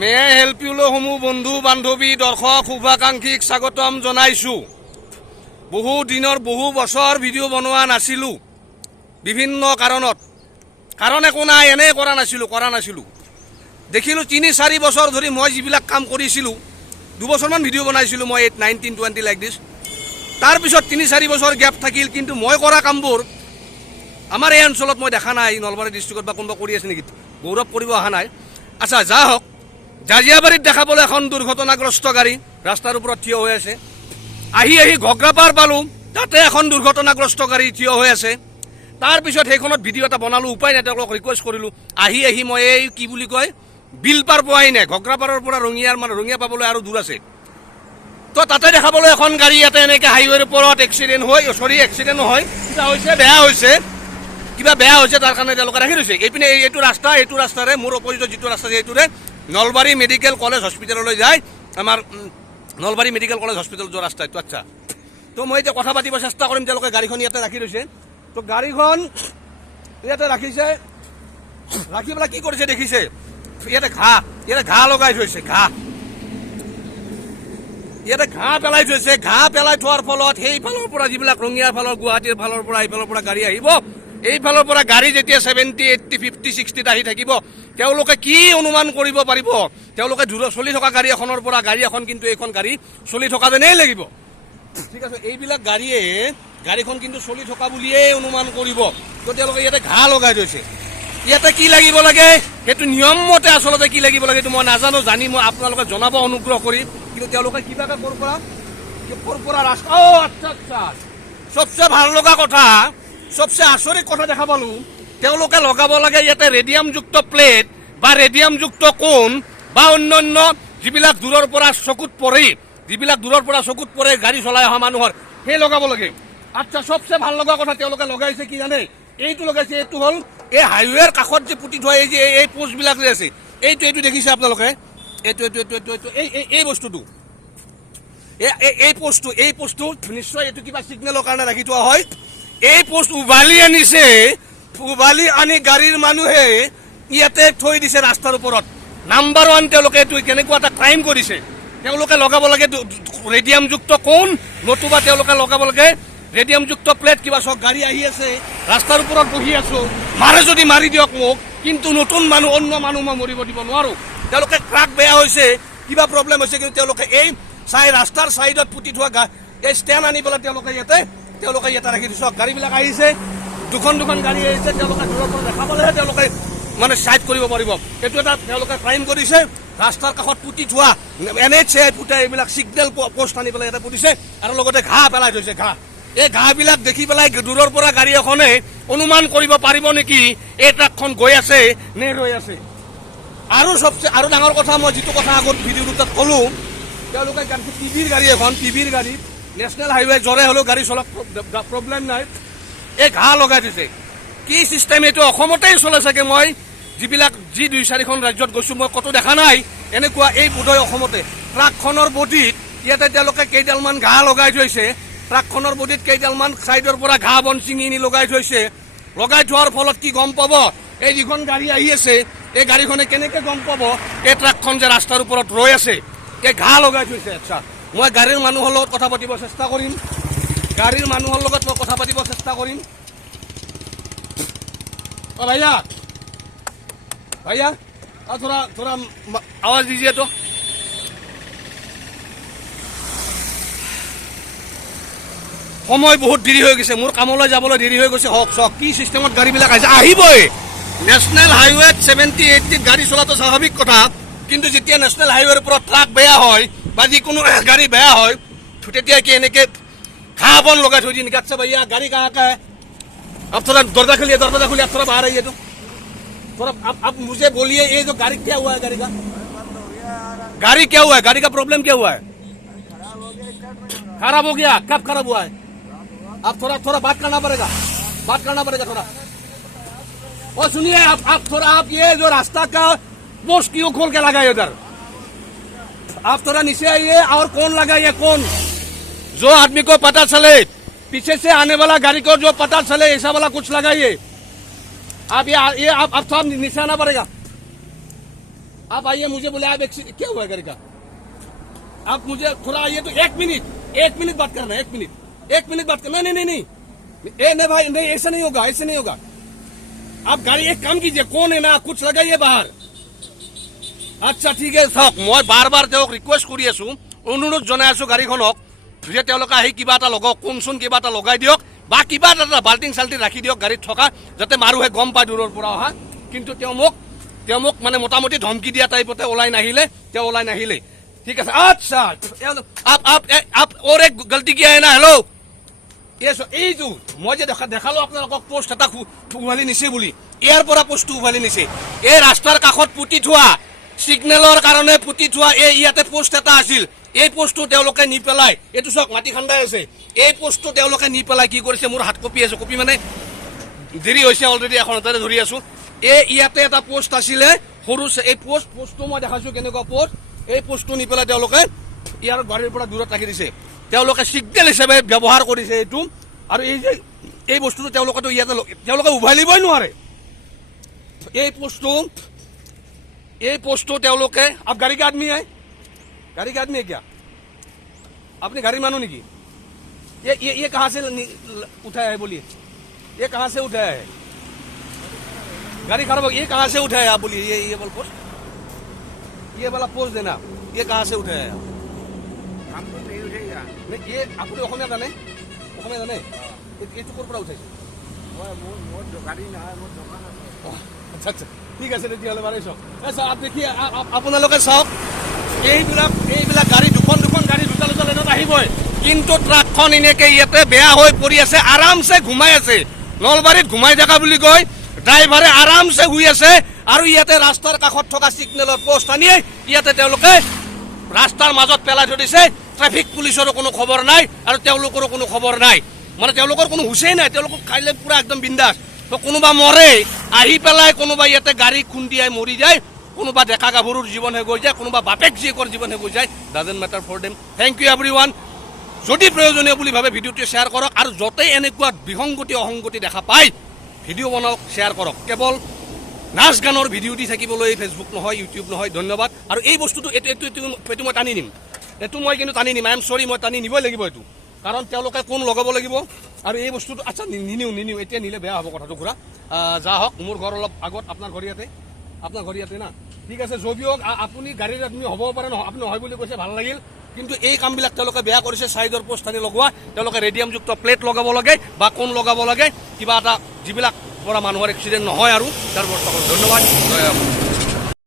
May help ইউলৈ সমূহ বন্ধু বান্ধৱী দৰ্শক শুভাকাংক্ষীক স্বাগতম জনাইছোঁ। বহু দিনৰ বহু বছৰ ভিডিঅ' বনোৱা নাছিলোঁ বিভিন্ন কাৰণত। কাৰণ একো নাই, এনেই কৰা নাছিলোঁ। দেখিলোঁ ৩-৪ বছৰ ধৰি মই যিবিলাক কাম কৰিছিলোঁ, 2 বছৰমান ভিডিঅ' বনাইছিলোঁ মই 8, 19, 20 লাইক দিছ। তাৰপিছত 3-4 বছৰ গেপ থাকিল, কিন্তু মই কৰা কামবোৰ আমাৰ এই অঞ্চলত মই দেখা নাই। নলবাৰী ডিষ্ট্ৰিক্টত বা কোনোবা কৰি আছে নেকি, গৌৰৱ কৰিব অহা নাই। আচ্ছা, যা হওক, জাজিয়াবাৰীত দেখাবলৈ এখন দুৰ্ঘটনাগ্ৰস্ত গাড়ী ৰাস্তাৰ ওপৰত থিয় হৈ আছে। আহি ঘগ্ৰাপাৰ পালোঁ, তাতে এখন দুৰ্ঘটনাগ্ৰস্ত গাড়ী থিয় হৈ আছে। তাৰপিছত সেইখনত ভিডিঅ' এটা বনালোঁ, উপায় নাই, তেওঁলোকক ৰিকুৱেষ্ট কৰিলোঁ। আহি মই এই কি বুলি কয়, বিলপাৰ পোৱাই নাই, ঘগ্ৰাপাৰৰ পৰা ৰঙিয়া পাবলৈ আৰু দূৰ আছে। তো তাতে দেখাবলৈ এখন গাড়ী ইয়াতে এনেকৈ হাইৱেৰ ওপৰত এক্সিডেণ্ট নহয়, কিবা বেয়া হৈছে তাৰ কাৰণে তেওঁলোকে ৰাখি থৈছে। এইপিনে এইটো ৰাস্তাৰে মোৰ অপজিটত যিটো ৰাস্তা আছে এইটোৰে নলবাৰী মেডিকেল কলেজ হস্পিটেললৈ যায়, আমাৰ নলবাৰী মেডিকেল কলেজ হস্পিটেল যোৱা ৰাস্তা এইটো। আচ্ছা, তো মই এতিয়া কথা পাতিব চেষ্টা কৰিম। তেওঁলোকে গাড়ীখন ইয়াতে ৰাখি থৈছে। তো গাড়ীখন ইয়াতে ৰাখিছে, ৰাখি পেলাই কি কৰিছে দেখিছে, ইয়াতে ঘাঁহ লগাই থৈছে। ইয়াতে ঘাঁহ পেলাই থৈছে। ঘাঁহ পেলাই থোৱাৰ ফলত সেইফালৰ পৰা যিবিলাক ৰঙিয়াৰ ফালৰ, গুৱাহাটীৰ ফালৰ পৰা এইফালৰ পৰা গাড়ী আহিব, এইফালৰ পৰা গাড়ী যেতিয়া 70, 80, 50, 60 আহি থাকিব, তেওঁলোকে কি অনুমান কৰিব পাৰিব? তেওঁলোকে চলি থকা গাড়ী এখনৰ পৰা গাড়ী এখন, কিন্তু এইখন গাড়ী চলি থকা যেনেই লাগিব। ঠিক আছে, এইবিলাক গাড়ীখন কিন্তু চলি থকা বুলিয়েই অনুমান কৰিব। তো তেওঁলোকে ইয়াতে ঘাঁহ লগাই থৈছে। ইয়াতে কি লাগিব লাগে, সেইটো নিয়ম মতে আচলতে কি লাগিব লাগে, এইটো মই নাজানো। জানি মই আপোনালোকে জনাব অনুগ্ৰহ কৰি। কিন্তু তেওঁলোকে কিবাকে ক'ৰ পৰা ৰাস্তা, আচ্ছা, চবচে ভাল লগা কথা, চবচে আচৰিত কথা দেখা পালোঁ, তেওঁলোকে লগাব লাগে ইয়াতে ৰেডিয়ামযুক্ত প্লেট বা ৰেডিয়ামযুক্ত কোণ বা অন্যান্য যিবিলাক দূৰৰ পৰা চকুত পৰে গাড়ী চলাই অহা মানুহৰ, সেই লগাব লাগে। আচ্ছা, চবচে ভাল লগা কথা তেওঁলোকে লগাইছে কি জানে? এইটো লগাইছে, এইটো হ'ল এই হাইৱেৰ কাষত যে পুতি থোৱা এই যে এই পোষ্টবিলাক যে আছে, এইটো দেখিছে আপোনালোকে? এই বস্তুটো, এই পোষ্টটো নিশ্চয় এইটো কিবা ছিগনেলৰ কাৰণে ৰাখি থোৱা হয়। এই পোষ্ট উভালি আনি গাড়ীৰ মানুহে ইয়াতে থৈ দিছে ৰাস্তাৰ ওপৰত। নাম্বাৰ 1, তেওঁলোকে এইটো কেনেকুৱা এটা ক্ৰাইম কৰিছে। তেওঁলোকে লগাব লাগে ৰেডিয়ামযুক্ত কোণ, নতুবা তেওঁলোকে লগাব লাগে ৰেডিয়ামযুক্ত প্লেট। কিবা চক গাড়ী আহি আছে, ৰাস্তাৰ ওপৰত বহি আছো, মাৰে যদি মাৰি দিয়ক মোক, কিন্তু নতুন মানুহ, অন্য মানুহ মই মৰিব দিব নোৱাৰোঁ। তেওঁলোকে ট্ৰাক বেয়া হৈছে, কিবা প্ৰব্লেম হৈছে, কিন্তু তেওঁলোকে এই ৰাস্তাৰ চাইডত পুতি থোৱা এই ষ্টেণ্ড আনি পেলাই তেওঁলোকে ইয়াতে ৰাখি দিছে। গাড়ীবিলাক আহিছে, দুখন গাড়ী আহিছে, তেওঁলোকে দূৰৰ পৰা দেখাবলৈহে তেওঁলোকে মানে চাইড কৰিব পাৰিব। এইটো এটা তেওঁলোকে ক্ৰাইম কৰিছে। ৰাস্তাৰ কাষত পুতি থোৱা NHA পুতে এইবিলাক ছিগনেল পোষ্ট আনি পেলাই ইয়াতে পুতিছে, আৰু লগতে ঘাঁহ পেলাই থৈছে। এই ঘাঁহবিলাক দেখি পেলাই দূৰৰ পৰা গাড়ী এখনে অনুমান কৰিব পাৰিব নেকি এই ট্ৰাকখন গৈ আছে নে ৰৈ আছে? আৰু ডাঙৰ কথা, মই যিটো কথা আগত ভিডিঅ' দুটাত ক'লোঁ, তেওঁলোকে টিভিৰ গাড়ী নেশ্যনেল হাইৱে জ্বৰে হ'লেও গাড়ী চলাক প্ৰব্লেম নাই, এই ঘাঁহ লগাই দিছে। কি ছিষ্টেম এইটো? অসমতেই চলে চাগে। মই যি 2-4খন ৰাজ্যত গৈছোঁ, মই ক'তো দেখা নাই এনেকুৱা। এই বোধহয় অসমতে ট্ৰাকখনৰ বডিত ইয়াতে তেওঁলোকে কেইডালমান ঘাঁহ লগাই থৈছে। ট্ৰাকখনৰ বডিত কেইডালমান ছাইডৰ পৰা ঘাঁহ বন ছিঙি নি লগাই থৈছে। লগাই থোৱাৰ ফলত কি গম পাব? এই যিখন গাড়ী আহি আছে, এই গাড়ীখনে কেনেকৈ গম পাব এই ট্ৰাকখন যে ৰাস্তাৰ ওপৰত ৰৈ আছে? এই ঘাঁহ লগাই থৈছে। আচ্ছা, মই গাড়ীৰ মানুহৰ লগত কথা পাতিব চেষ্টা কৰিম। भैया थोड़ा आवाज दीजिए तो। সময় বহুত দেৰি হৈ গৈছে, মোৰ কামলৈ যাবলৈ দেৰি হৈ গৈছে। চক কি চিষ্টেমত গাড়ীবিলাক আহিবই। নেশ্যনেল হাইৱেত 70-80 গাড়ী চলাটো স্বাভাৱিক কথা, কিন্তু যেতিয়া নেশ্যনেল হাইৱেৰ ওপৰত ট্ৰাক বেয়া হয় বা যিকোনো গাড়ী বেয়া হয়, তেতিয়া কি এনেকৈ ঘাঁহ বন লগাই থৈ দিয়ে নেকি? আচ্ছা भैया, गाड़ी कहाँ का है? अब थोड़ा दरवाजा खुलिए, आप थोड़ा बाहर आइए तो। थोड़ा आप मुझे बोलिए, ये जो गाड़ी क्या हुआ है? गाड़ी क्या हुआ है? गाड़ी का प्रॉब्लम क्या हुआ है? खराब हो गया। कब खराब हुआ है? आप थोड़ा बात करना पड़ेगा थोड़ा। और सुनिए, आप ये जो रास्ता का पोस्ट क्यों खोल के लगाए उधर? आप थोड़ा नीचे आइए। और कौन लगाइए? कौन? जो आदमी को पता चले, पीछे से आने वाला गाड़ी को जो पता चले, ऐसा वाला कुछ लगाइए। आप थोड़ा नीचे आना पड़ेगा। आप आइए मुझे बोले आप एक्सीडेंट क्या हुआ है गाड़ी का आप मुझे थोड़ा आइए तो एक मिनट बात करना 1 मिनट बात करना नहीं नहीं भाई नहीं ऐसा नहीं होगा आप गाड़ी एक काम कीजिए कौन है ना कुछ लगाइए बाहर আচ্ছা ঠিক আছে চাওক মই বাৰ তেওঁক ৰিকুৱেষ্ট কৰি আছো অনুৰোধ জনাই আছো গাড়ীখনক যে তেওঁলোকে আহি কিবা এটা লগাওক কোনচোন কিবা এটা লগাই দিয়ক বা কিবা এটা বাল্টিং চাল্টি ৰাখি দিয়ক গাড়ীত থকা যাতে মানুহে গম পায় দূৰৰ পৰা অহা কিন্তু তেওঁ মোক মানে মোটামুটি ধমকি দিয়া টাইপতে ওলাই নাহিলে ঠিক আছে আচ্ছা আপ और एक गलती किया है ना हेलो এই যে মই যে দেখালো আপোনালোকক পোষ্ট এটা উভালি নিছে বুলি ইয়াৰ পৰা পোষ্টটো উভালি নিছে এই ৰাস্তাৰ কাষত পুতি থোৱা সিগনেলৰ কাৰণে পুতি থোৱা এই ইয়াতে পোষ্ট এটা আছিল এই পোষ্টটো তেওঁলোকে নি পেলাই এইটো চক মাটি খান্দাই আছে এই পোষ্টটো তেওঁলোকে নি পেলাই কি কৰিছে মোৰ হাত কপি আছে কপি মানে দেৰি হৈছে অলৰেডি এখন তাতে ধৰি আছো এই ইয়াতে এটা পোষ্ট আছিলে সৰু এই পোষ্টটো মই দেখাইছো কেনেকুৱা পোষ্ট এই পোষ্টটো নি পেলাই তেওঁলোকে ইয়াৰ গাড়ীৰ পৰা দূৰত ৰাখি দিছে তেওঁলোকে সিগনেল হিচাপে ব্যৱহাৰ কৰিছে এইটো আৰু এই যে এই বস্তুটো তেওঁলোকেতো ইয়াতে তেওঁলোকে উভালিবই নোৱাৰে এই पोस्टो তেওঁলোকে आप गाड़ी का आदमी है क्या अपनी गाड़ी मानो नहीं की ये कहां से उठाया है बोलिए ये कहां से उठाया है गाड़ी खराब हो ये कहां से उठाया है आप बोलिए ये वाला पोस्ट ये वाला पोस्ट देना ये कहां से उठाया है हम तो नहीं उठेगा नहीं ये आपने অসমীয়া জানে ये चुकर पर उठाइছে मोर गाड़ी ना है मोर दुकान है अच्छा ঠিক আছে তেতিয়াহ'লে বাৰু চাওক आप देखिए আপোনালোকে চাওক এইবিলাক গাড়ী দুখন গাড়ী দুটা লেনত আহিবই কিন্তু ট্ৰাকখন এনেকে ইয়াতে বেয়া হৈ পৰি আছে আৰামছে ঘুমাই আছে নলবাৰীত ঘুমাই থকা বুলি কয় ড্ৰাইভাৰে আৰামছে শুই আছে আৰু ইয়াতে ৰাস্তাৰ কাষত থকা সিগনেলৰ পোষ্ট আনি ইয়াতে তেওঁলোকে ৰাস্তাৰ মাজত পেলাই থৈ দিছে ট্ৰাফিক পুলিচৰো কোনো খবৰ নাই আৰু তেওঁলোকৰো কোনো খবৰ নাই মানে তেওঁলোকৰ কোনো হুঁচেই নাই তেওঁলোকক খাইলে পুৰা একদম বিন্দাস তো কোনোবা মৰে আহি পেলাই কোনোবা ইয়াতে গাড়ী খুন্দিয়াই মৰি যায় কোনোবা ডেকা গাভৰুৰ জীৱন হৈ গৈ যায় কোনোবা বাপেক জীয়েকৰ জীৱন হৈ গৈ যায় doesn't matter for them thank you everyone যদি প্ৰয়োজনীয় বুলি ভাবে ভিডিঅ'টো শ্বেয়াৰ কৰক আৰু য'তেই এনেকুৱা বিসংগতি অসংগতি দেখা পায় ভিডিঅ' বনাওক শ্বেয়াৰ কৰক কেৱল নাচ গানৰ ভিডিঅ' দি থাকিবলৈ ফেচবুক নহয় ইউটিউব নহয় ধন্যবাদ আৰু এই বস্তুটো এইটো মই টানি নিম মই কিন্তু টানি নিম আই এম চৰি মই টানি নিবই লাগিব এইটো কাৰণ তেওঁলোকে কোন লগাব লাগিব আৰু এই বস্তুটো আচ্ছা নিনিও এতিয়া নিলে বেয়া হ'ব কথাটো ঘূৰা যা হওক মোৰ ঘৰ অলপ আগত আপোনাৰ ঘৰ ইয়াতে না ঠিক আছে যদিও আপুনি গাড়ীৰ আদমি হ'ব পাৰে নহয় আপুনি নহয় বুলি কৈছে ভাল লাগিল কিন্তু এই কামবিলাক তেওঁলোকে বেয়া কৰিছে চাইডৰ পোষ্ট আনি লগোৱা তেওঁলোকে ৰেডিয়ামযুক্ত প্লেট লগাব লাগে বা কোন লগাব লাগে কিবা এটা যিবিলাক পৰা মানুহৰ এক্সিডেণ্ট নহয় আৰু তাৰ ব্যৱস্থা কৰক ধন্যবাদ